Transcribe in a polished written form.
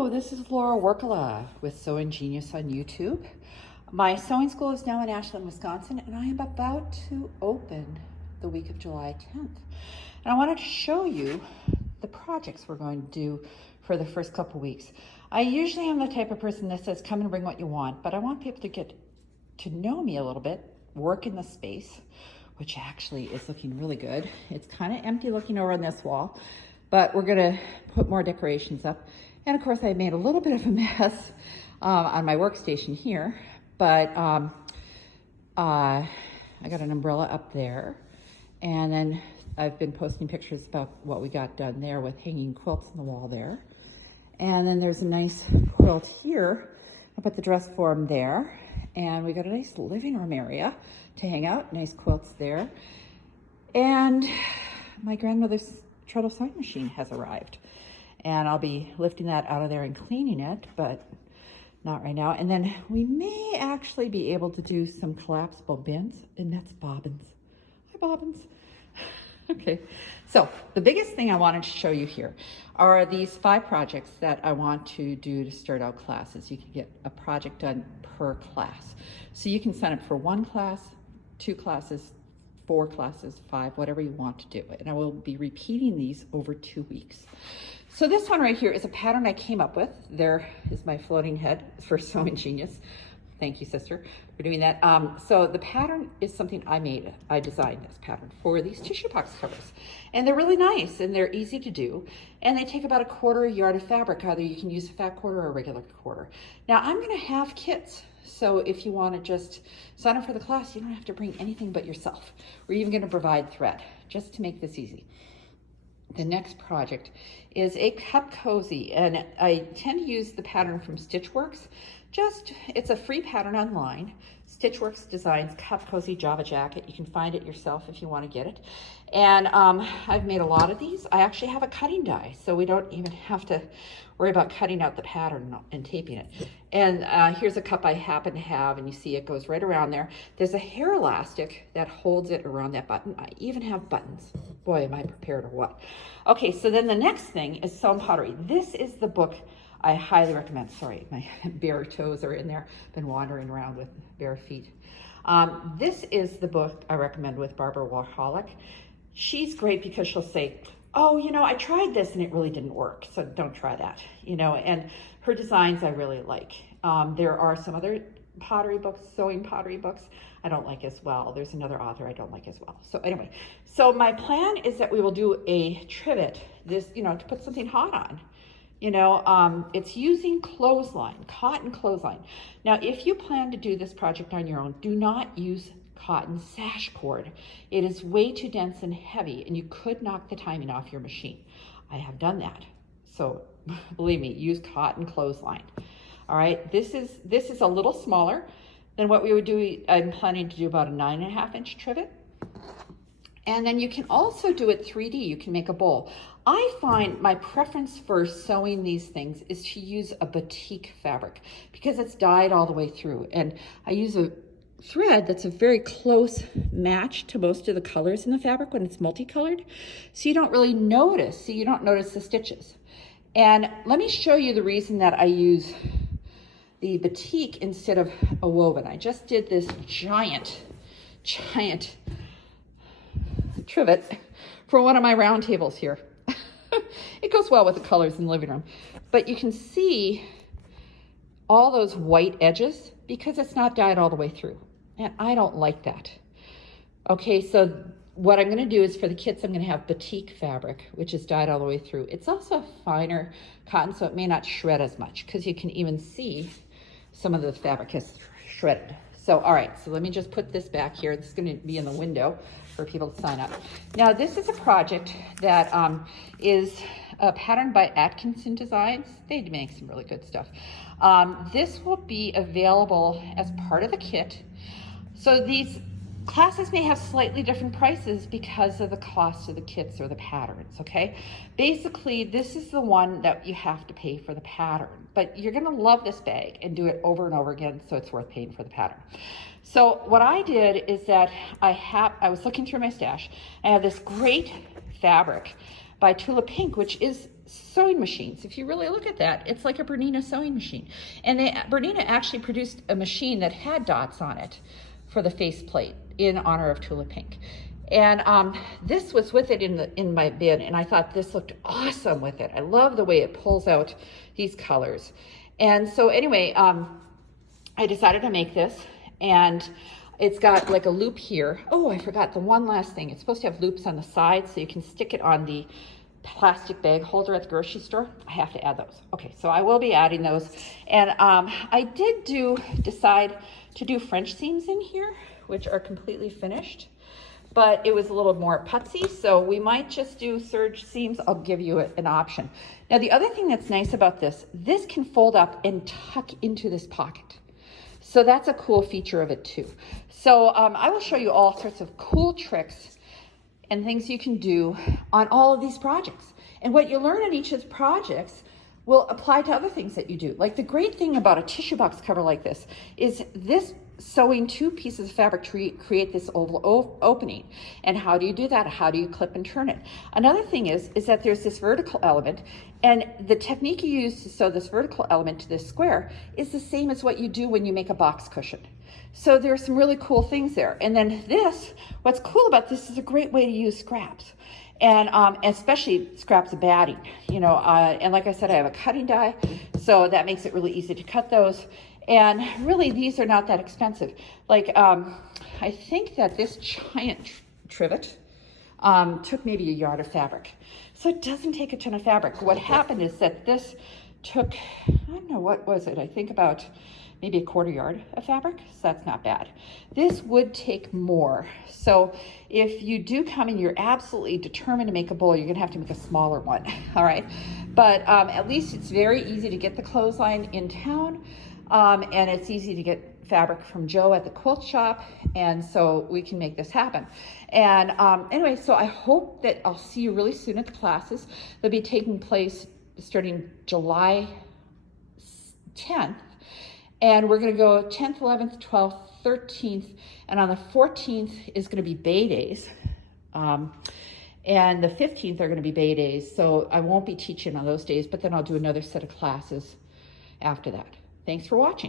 Hello, this is Laura Workala with Sewing Genius on YouTube. My sewing school is now in Ashland, Wisconsin, and I am about to open the week of July 10th. And I wanted to show you the projects we're going to do for the first couple weeks. I usually am the type of person that says, come and bring what you want, but I want people to get to know me a little bit, work in the space, which actually is looking really good. It's kind of empty looking over on this wall, but we're gonna put more decorations up. And of course I made a little bit of a mess on my workstation here, but I got an umbrella up there. And then I've been posting pictures about what we got done there with hanging quilts on the wall there. And then there's a nice quilt here. I put the dress form there. And we got a nice living room area to hang out, nice quilts there. And my grandmother's treadle sewing machine has arrived. And I'll be lifting that out of there and cleaning it, but not right now. And then we may actually be able to do some collapsible bins, and that's bobbins. Hi, bobbins. Okay, so the biggest thing I wanted to show you here are these 5 projects that I want to do to start out classes. You can get a project done per class. So you can sign up for 1 class, 2 classes, 4 classes, 5, whatever you want to do. And I will be repeating these over 2 weeks. So this one right here is a pattern I came up with. There is my floating head for Sewing Genius. Thank you, sister, for doing that. So the pattern is something I made. I designed this pattern for these tissue box covers. And they're really nice and they're easy to do. And they take about 1/4 yard of fabric. Either you can use a fat quarter or a regular quarter. Now I'm gonna have kits. So if you wanna just sign up for the class, you don't have to bring anything but yourself. We're even gonna provide thread, just to make this easy. The next project is a cup cozy, and I tend to use the pattern from Stitchworks. It's a free pattern online. Stitchworks designs cup cozy Java jacket. You can find it yourself if you want to get it. And I've made a lot of these. I actually have a cutting die, so we don't even have to worry about cutting out the pattern and taping it. And here's a cup I happen to have, and you see it goes right around there. There's a hair elastic that holds it around that button. I even have buttons. Boy, am I prepared or what. Okay, so then the next thing is sewn pottery. This is the book I highly recommend. Sorry, my bare toes are in there. Been wandering around with bare feet. This is the book I recommend with Barbara Warholic. She's great because she'll say, oh, you know, I tried this and it really didn't work, so don't try that, you know, and her designs I really like. There are some other pottery books, sewing pottery books, I don't like as well. There's another author I don't like as well. So anyway, so my plan is that we will do a trivet, this, you know, to put something hot on. You know, it's using clothesline, cotton clothesline. Now, if you plan to do this project on your own, do not use cotton sash cord. It is way too dense and heavy, and you could knock the timing off your machine. I have done that. So believe me, use cotton clothesline. All right, this is a little smaller than what we would do. I'm planning to do about a 9.5 inch trivet. And then you can also do it 3D. You can make a bowl. I find my preference for sewing these things is to use a batik fabric because it's dyed all the way through. And I use a thread that's a very close match to most of the colors in the fabric when it's multicolored. So you don't really notice, you don't notice the stitches. And let me show you the reason that I use the batik instead of a woven. I just did this giant trivet for one of my round tables here. It goes well with the colors in the living room. But you can see all those white edges because it's not dyed all the way through. And I don't like that. Okay, so what I'm gonna do is for the kits, I'm gonna have batik fabric, which is dyed all the way through. It's also finer cotton, so it may not shred as much because you can even see some of the fabric has shredded. So, all right, so let me just put this back here. This is gonna be in the window for people to sign up. Now, this is a project that is a pattern by Atkinson Designs. They make some really good stuff. This will be available as part of the kit. So these classes may have slightly different prices because of the cost of the kits or the patterns, okay? Basically, this is the one that you have to pay for the pattern, but you're gonna love this bag and do it over and over again, so it's worth paying for the pattern. So what I did is that I was looking through my stash. I have this great fabric by Tulip Pink, which is sewing machines. If you really look at that, it's like a Bernina sewing machine. And Bernina actually produced a machine that had dots on it for the faceplate in honor of Tula Pink. And this was with it in my bin, and I thought this looked awesome with it. I love the way it pulls out these colors. And so anyway, I decided to make this, and it's got like a loop here. Oh, I forgot the one last thing. It's supposed to have loops on the side so you can stick it on the plastic bag holder at the grocery store. I have to add those. Okay, so I will be adding those. And I did decide to do French seams in here, which are completely finished, but it was a little more putsy, so we might just do serge seams. I'll give you an option. Now, the other thing that's nice about this can fold up and tuck into this pocket. So that's a cool feature of it too. So I will show you all sorts of cool tricks and things you can do on all of these projects. And what you learn on each of the projects will apply to other things that you do. Like, the great thing about a tissue box cover like this is this sewing 2 pieces of fabric to create this oval opening. And how do you do that? How do you clip and turn it? Another thing is that there's this vertical element, and the technique you use to sew this vertical element to this square is the same as what you do when you make a box cushion. So there's some really cool things there. And then this, what's cool about this is a great way to use scraps. And especially scraps of batting, and like I said, I have a cutting die, so that makes it really easy to cut those. And really, these are not that expensive. Like, I think that this giant trivet took maybe a yard of fabric. So it doesn't take a ton of fabric. What happened is that this took, I don't know, what was it? I think about maybe a 1/4 yard of fabric, so that's not bad. This would take more. So if you do come and you're absolutely determined to make a bowl, you're gonna have to make a smaller one, all right? But at least it's very easy to get the clothesline in town, and it's easy to get fabric from Joe at the quilt shop, and so we can make this happen. And anyway, so I hope that I'll see you really soon at the classes. They'll be taking place starting July 10th. And we're going to go 10th, 11th, 12th, 13th, and on the 14th is going to be Bay Days. And the 15th are going to be Bay Days, so I won't be teaching on those days, but then I'll do another set of classes after that. Thanks for watching.